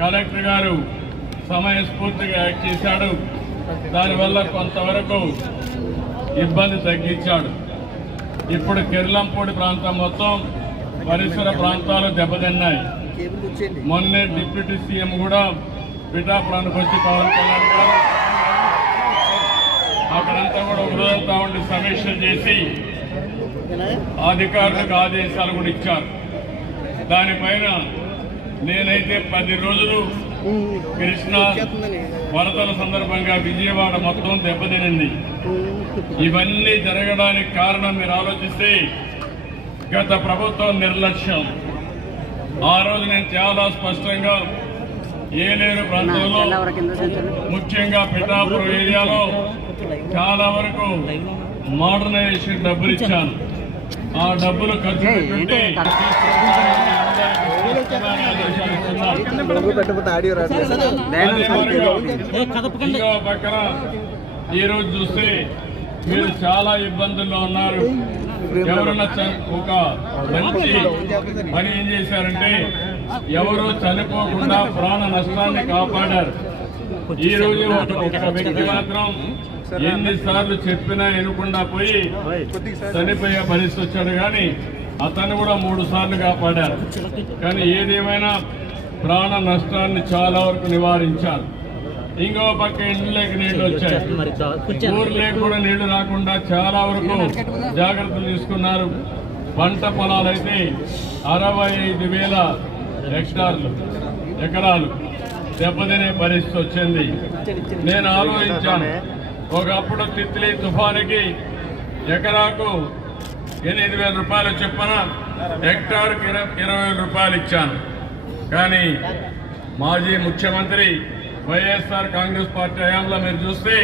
Collector గారు సమయస్ఫూర్తిగా act చేశాడు. దానివల్ల కొంతవరకు ఇబ్బంది తగ్గించాడు. ఇప్పుడు కిర్లంపూడి ప్రాంతం మొత్తం పరిసర ప్రాంతాలు దెబ్బతిన్నాయి. మొన్నే డిప్యూటీ సీఎం కూడా పిఠాపురానికి వచ్చి పవన్ కళ్యాణ్ గారు అక్కడంతా కూడా ఉదయంతా ఉండి సమీక్ష చేసి అధికారులకు ఆదేశాలు కూడా ఇచ్చారు. దానిపైన నేనైతే 10 రోజులు కృష్ణా వరదల సందర్భంగా విజయవాడ మొత్తం దెబ్బతినింది. ఇవన్నీ జరగడానికి కారణం మీరు ఆలోచిస్తే గత ప్రభుత్వం నిర్లక్ష్యం. ఆ రోజు నేను చాలా స్పష్టంగా ఏలేరు ప్రాంతంలో ముఖ్యంగా పిఠాపురం ఏరియాలో చాలా వరకు మోడర్నైజేషన్ డబ్బులు ఇచ్చాను. ఆ డబ్బులు ఖర్చు పెట్టి ఇంకో పక్కన ఈరోజు చూస్తే మీరు చాలా ఇబ్బందుల్లో ఉన్నారు. ఎవరన్నా ఒక మంచి పని ఏం చేశారంటే ఎవరు చనిపోకుండా ప్రాణ నష్టాన్ని కాపాడారు. ఈ రోజు ఒక వ్యక్తి మాత్రం ఎన్నిసార్లు చెప్పినా వినకుండా పోయి చనిపోయే పరిస్థితి వచ్చాడు. కానీ అతను కూడా 3 సార్లు కాపాడారు. కానీ ఏదేమైనా ప్రాణ నష్టాన్ని చాలా వరకు నివారించారు. ఇంకో పక్క ఇండ్లకి నీళ్లు వచ్చాయి. ఊర్లేకి కూడా నీళ్లు రాకుండా చాలా వరకు జాగ్రత్తలు తీసుకున్నారు. పంట పొలాలైతే 65,000 ఎకరాలు దెబ్బతినే పరిస్థితి వచ్చింది. నేను ఆలోచించాను, ఒకప్పుడు తిత్లీ తుఫానికి ఎకరాకు 8,000 రూపాయలు చొప్పున హెక్టార్కు 20,000 రూపాయలు ఇచ్చాను. కానీ మాజీ ముఖ్యమంత్రి వైఎస్ఆర్ కాంగ్రెస్ పార్టీ హయాంలో మీరు చూస్తే